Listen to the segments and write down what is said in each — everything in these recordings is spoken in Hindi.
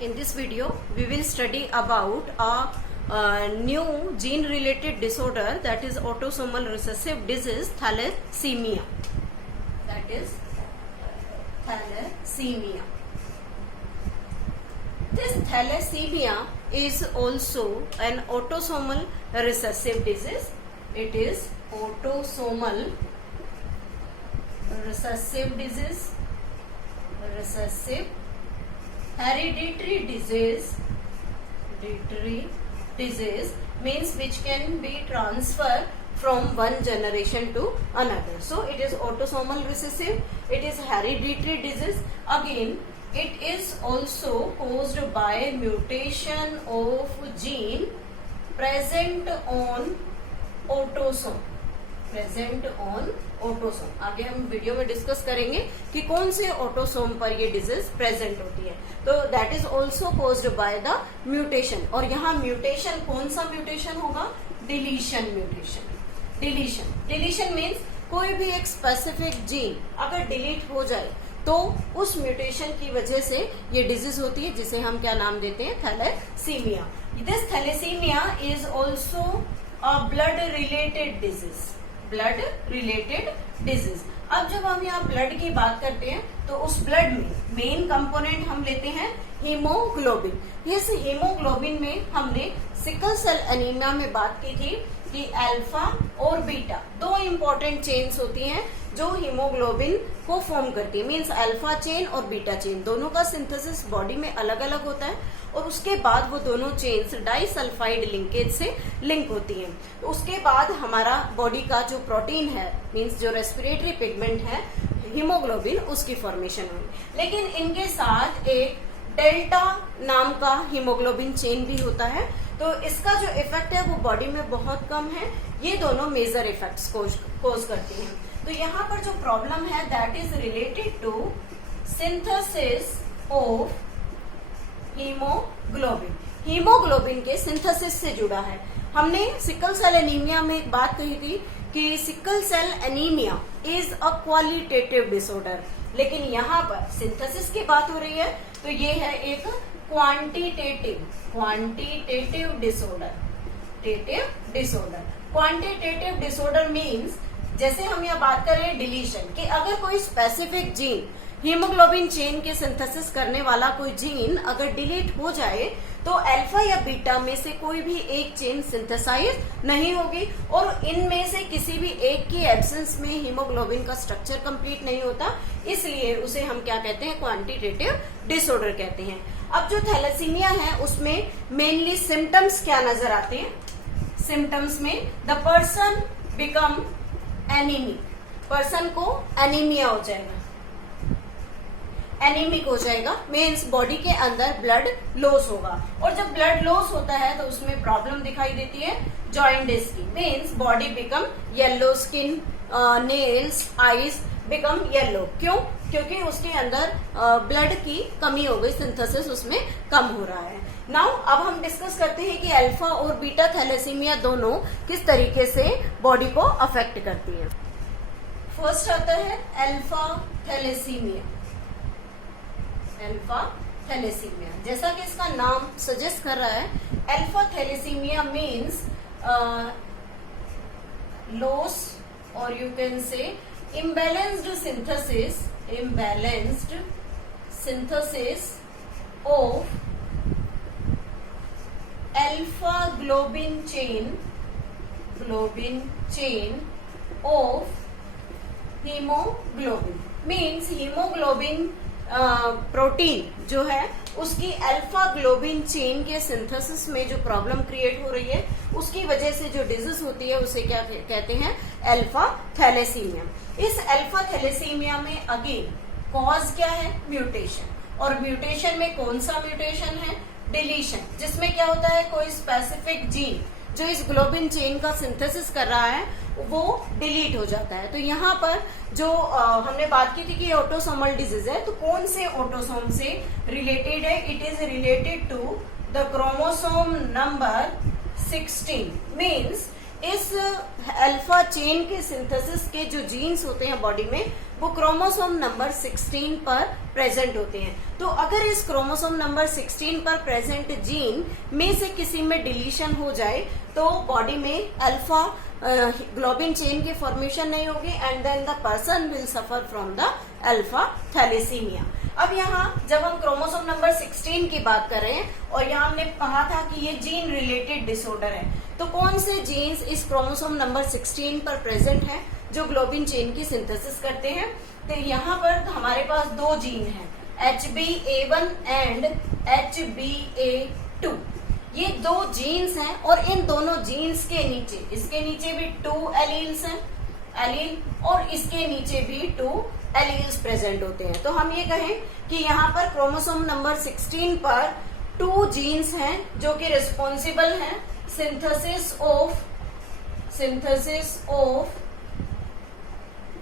In this video, we will study about a new gene-related disorder, that is autosomal recessive disease, thalassemia. That is thalassemia. This thalassemia is also an autosomal recessive disease. It is autosomal recessive disease, recessive hereditary disease means which can be transferred from one generation to another. So it is autosomal recessive, it is hereditary disease. Again, it is also caused by mutation of gene present on autosome. आगे हम वीडियो में डिस्कस करेंगे कि कौन से ऑटोसोम पर ये डिजीज प्रेजेंट होती है. तो that is also caused by the mutation. और यहाँ म्यूटेशन कौन सा म्यूटेशन होगा? Deletion mutation. डिलीशन मीन्स कोई भी एक स्पेसिफिक जीन अगर डिलीट हो जाए तो उस म्यूटेशन की वजह से ये डिजीज होती है, जिसे हम क्या नाम देते हैं? Thalassaemia. This thalassaemia is also a blood related disease. अब जब हम यहाँ ब्लड की बात करते हैं तो उस ब्लड में मेन कंपोनेंट हम लेते हैं हीमोग्लोबिन. इस हीमोग्लोबिन में हमने सिकल सेल एनीमिया में बात की थी कि अल्फा और बीटा दो इंपॉर्टेंट चेन्स होती हैं जो हीमोग्लोबिन को फॉर्म करती है. मीन्स अल्फा चेन और बीटा चेन दोनों का सिंथेसिस बॉडी में अलग अलग होता है और उसके बाद वो दोनों चेन्स डाइसल्फाइड लिंकेज से लिंक होती हैं. तो उसके बाद हमारा बॉडी का जो प्रोटीन है, मीन्स जो रेस्पिरेटरी पिगमेंट है हीमोग्लोबिन, उसकी फॉर्मेशन हुई. लेकिन इनके साथ एक डेल्टा नाम का हीमोग्लोबिन चेन भी होता है. तो इसका जो इफेक्ट है वो बॉडी में बहुत कम है. ये दोनों मेजर इफेक्ट्स कोज करती हैं. तो यहाँ पर जो प्रॉब्लम है that is related to synthesis of haemoglobin. Haemoglobin के सिंथेसिस से जुड़ा है. हमने सिकल सेल एनीमिया में एक बात कही थी कि sickle cell anaemia is a qualitative disorder, लेकिन यहाँ पर सिंथेसिस की बात हो रही है तो ये है एक quantitative disorder. Quantitative disorder means जैसे हम यहाँ बात कर रहे हैं डिलीशन कि अगर कोई स्पेसिफिक जीन हीमोग्लोबिन चेन के सिंथेसिस करने वाला कोई जीन अगर डिलीट हो जाए तो अल्फा या बीटा में से कोई भी एक चेन सिंथेसाइज नहीं होगी और इनमें से किसी भी एक की एब्सेंस में हीमोग्लोबिन का स्ट्रक्चर कंप्लीट नहीं होता. इसलिए उसे हम क्या कहते हैं? क्वांटिटेटिव डिसऑर्डर कहते हैं. अब जो थैलेसीमिया है उसमें मेनली सिम्टम्स क्या नजर आते हैं? सिम्टम्स में the person become anaemic. Person को एनीमिया हो जाएगा, एनीमिक हो जाएगा. मीन्स बॉडी के अंदर ब्लड लॉस होगा और जब ब्लड लॉस होता है तो उसमें प्रॉब्लम दिखाई देती है जॉइंटिस की. Means body become yellow, skin, nails, eyes become yellow. क्यों? क्योंकि उसके अंदर ब्लड की कमी हो गई, सिंथेसिस उसमें कम हो रहा है. नाउ अब हम डिस्कस करते हैं कि अल्फा और बीटा थैलेसीमिया दोनों किस तरीके से बॉडी को अफेक्ट करती है. फर्स्ट आता है अल्फा थैलेसीमिया. अल्फा थैलेसीमिया जैसा कि इसका नाम सजेस्ट कर रहा है, अल्फा थैलेसीमिया मीन्स लॉस और you can say imbalanced synthesis of alpha globin chain of hemoglobin. means hemoglobin protein जो है उसकी अल्फा ग्लोबिन चेन के सिंथेसिस में जो प्रॉब्लम क्रिएट हो रही है उसकी वजह से जो डिजीज होती है उसे क्या कहते हैं? Alpha thalassaemia. इस अल्फा थैलेसीमिया में अगेन कॉज क्या है? म्यूटेशन. और म्यूटेशन में कौन सा म्यूटेशन है? डिलीशन, जिसमें क्या होता है कोई स्पेसिफिक जीन जो इस ग्लोबिन चेन का सिंथेसिस कर रहा है वो डिलीट हो जाता है. तो यहाँ पर जो हमने बात की थी कि ऑटोसोमल डिजीज है, तो कौन से ऑटोसोम से रिलेटेड है? It is related to the chromosome number 16. Means इस अल्फा चेन के सिंथेसिस के जो जीन्स होते हैं बॉडी में वो क्रोमोसोम नंबर 16 पर प्रेजेंट होते हैं। तो अगर इस क्रोमोसोम नंबर 16 पर प्रेजेंट जीन में से किसी में डिलीशन हो जाए तो बॉडी में अल्फा ग्लोबिन चेन की फॉर्मेशन नहीं होगी and then the person will suffer from the alpha thalassaemia. अब यहाँ जब हम क्रोमोसोम नंबर 16 की बात कर रहे हैं और यहाँ हमने कहा था कि ये जीन रिलेटेड डिसऑर्डर है, तो कौन से जीन्स इस क्रोमोसोम नंबर 16 पर प्रेजेंट हैं जो ग्लोबिन चेन की सिंथेसिस करते हैं? तो यहाँ पर हमारे पास दो जीन हैं, HbA1 एंड HbA2। ये दो जीन्स हैं और इन दोनों जीन्स के नीचे, इसके नीचे भी 2 एलील्स हैं, एलील, और इसके नीचे भी 2 एलील्स प्रेजेंट होते हैं। तो हम ये कहें कि यहाँ पर क्रोमोसोम नंबर 16 पर 2 जीन्स हैं जो कि रिस्पॉन्सिबल हैं synthesis of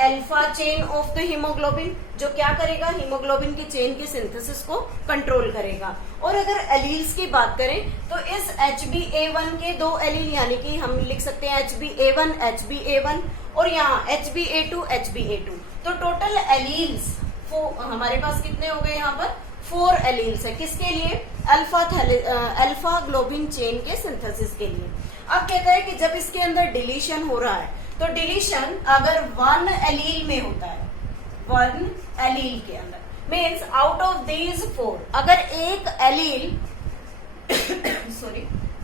alpha chain of the haemoglobin, जो क्या करेगा, हीमोग्लोबिन की चेन की सिंथेसिस को कंट्रोल करेगा। और अगर एलील्स की बात करें तो इस HbA1 के 2 एलील, यानी कि हम लिख सकते हैं HbA1 HbA1 और यहाँ HbA2 तो टोटल एलील्स हमारे पास कितने हो गए? यहाँ पर 4 एलील्स है। किसके लिए? अल्फा ग्लोबिन चेन के सिंथेसिस के लिए। अब कहता है कि जब इसके अंदर डिलीशन हो रहा है तो डिलीशन अगर 1 एलील में होता है, 1 एलील के अंदर मीन्स आउट ऑफ दीज 4 अगर एक एलील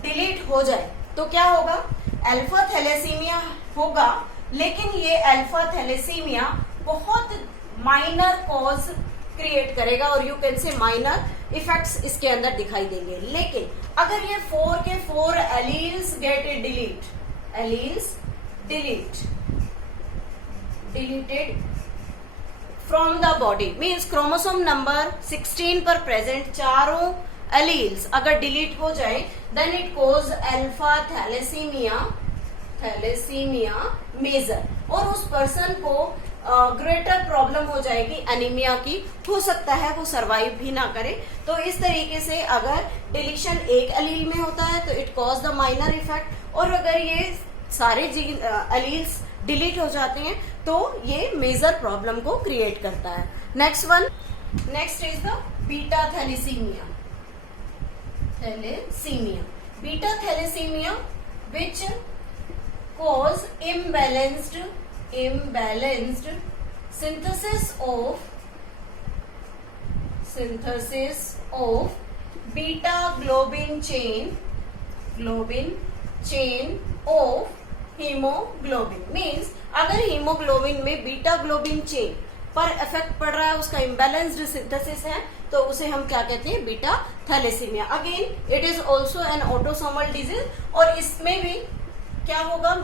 डिलीट हो जाए तो क्या होगा? अल्फा थैलेसीमिया होगा, लेकिन ये अल्फा थैलेसीमिया बहुत माइनर कॉज क्रिएट करेगा और you can say minor effects इसके अंदर दिखाई देंगे। लेकिन अगर ये 4 के 4 alleles get deleted from the body means chromosome number 16 पर प्रेजेंट चारों एलील्स अगर डिलीट हो जाए then it cause alpha thalassaemia major, और उस पर्सन को ग्रेटर प्रॉब्लम हो जाएगी एनीमिया की, हो सकता है वो सरवाइव भी ना करे। तो इस तरीके से अगर डिलीशन एक एलील में होता है तो it cause the minor effect, और अगर ये सारे एलील्स डिलीट हो जाते हैं तो ये मेजर प्रॉब्लम को क्रिएट करता है। Next is the beta thalassaemia. Beta thalassaemia which cause imbalanced synthesis of beta globin chain of hemoglobin means अगर हीमोग्लोबिन में बीटा ग्लोबिन चेन पर इफेक्ट पड़ रहा है, उसका इम्बैलेंस्ड सिंथेसिस है, तो उसे हम क्या कहते हैं? Beta thalassaemia. Again it is also an autosomal disease, और इसमें भी क्या होगा?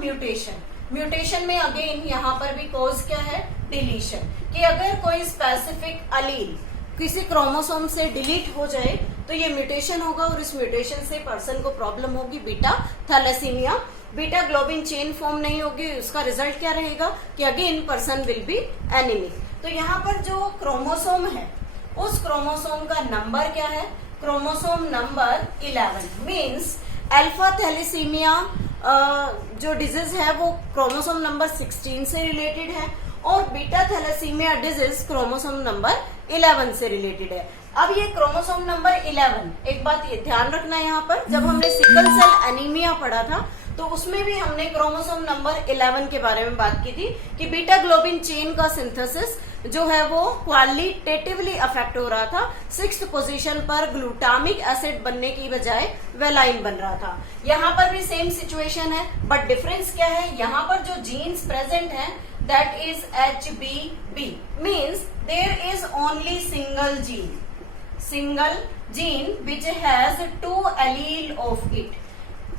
म्यूटेशन में अगेन यहाँ पर भी कॉज क्या है? डिलीशन। कि अगर कोई स्पेसिफिक एलील किसी क्रोमोसोम से डिलीट हो जाए तो ये म्यूटेशन होगा और इस म्यूटेशन से पर्सन को प्रॉब्लम होगी beta thalassaemia. Beta globin chain form नहीं होगी, उसका रिजल्ट क्या रहेगा? कि again person will be anaemic. तो यहाँ पर जो क्रोमोसोम है उस क्रोमोसोम का नंबर क्या है? Chromosome number 11 means alpha thalassaemia जो डिजीज है वो क्रोमोसोम नंबर 16 से रिलेटेड है और beta thalassaemia disease chromosome number 11 से रिलेटेड है। अब ये क्रोमोसोम नंबर 11, एक बात ये ध्यान रखना है, यहाँ पर जब हमने सिकल सेल एनीमिया पढ़ा था तो उसमें भी हमने क्रोमोसोम नंबर 11 के बारे में बात की थी कि बीटा ग्लोबिन चेन का सिंथेसिस जो है वो क्वालिटेटिवली अफेक्ट हो रहा था। 6th पोजीशन पर ग्लूटामिक एसिड बनने की बजाय वेलाइन बन रहा था। यहाँ पर भी सेम सिचुएशन है, बट डिफरेंस क्या है? यहाँ पर जो जीन्स प्रेजेंट हैं that is HBB means there is only single gene which has 2 allele of it.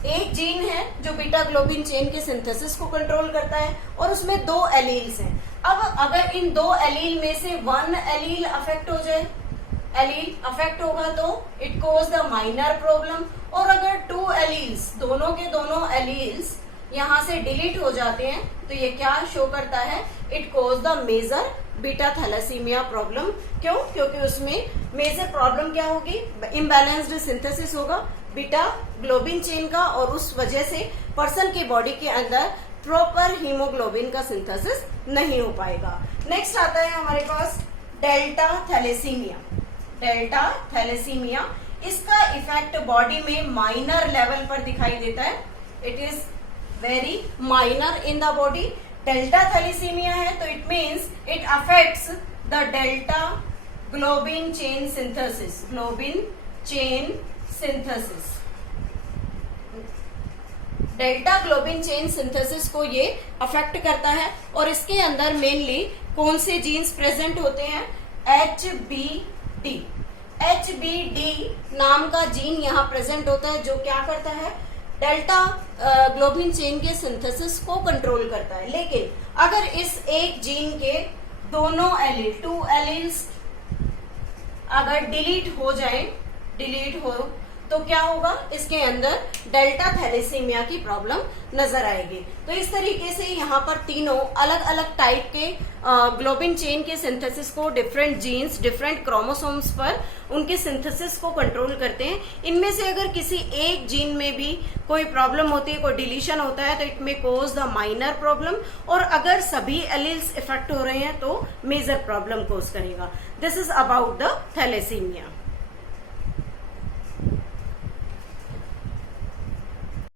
एक जीन है जो बीटा ग्लोबिन चेन के सिंथेसिस को कंट्रोल करता है और उसमें 2 एलील्स हैं। अब अगर इन 2 एलील में से 1 एलील अफेक्ट हो जाए, एलील अफेक्ट होगा तो it cause the minor problem, और अगर 2 एलील्स दोनों के दोनों एलील्स यहाँ से डिलीट हो जाते हैं तो ये क्या शो करता है? It cause the major beta thalassemia problem. क्यों? क्योंकि उसमें मेजर प्रॉब्लम क्या होगी? इम्बैलेंस्ड सिंथेसिस होगा बीटा ग्लोबिन चेन का, और उस वजह से पर्सन की बॉडी के अंदर प्रॉपर हीमोग्लोबिन का सिंथेसिस नहीं हो पाएगा। नेक्स्ट आता है हमारे पास डेल्टा थैलेसीमिया। डेल्टा थैलेसीमिया, इसका इफेक्ट बॉडी में माइनर लेवल पर दिखाई देता है। It is very minor in the body. Delta thalassemia है तो it means it affects the delta globin chain synthesis. Globin chain synthesis, delta globin chain synthesis को ये अफेक्ट करता है। और इसके अंदर मेनली कौन से जीन्स प्रेजेंट होते हैं? HBD। HBD नाम का जीन यहाँ प्रेजेंट होता है जो क्या करता है? डेल्टा ग्लोबिन चेन के सिंथेसिस को कंट्रोल करता है। लेकिन अगर इस एक जीन के दोनों एलील, 2 एलील्स अगर डिलीट हो तो क्या होगा? इसके अंदर डेल्टा थैलेसीमिया की प्रॉब्लम नजर आएगी। तो इस तरीके से यहाँ पर तीनों अलग अलग टाइप के ग्लोबिन चेन के सिंथेसिस को डिफरेंट जीन्स, डिफरेंट क्रोमोसोम्स पर उनके सिंथेसिस को कंट्रोल करते हैं। इनमें से अगर किसी एक जीन में भी कोई प्रॉब्लम होती है, कोई डिलीशन होता है, तो it may cause the minor problem. और अगर सभी एलील्स इफेक्ट हो रहे हैं तो मेजर प्रॉब्लम कोज करेगा। This is about the thalassaemia.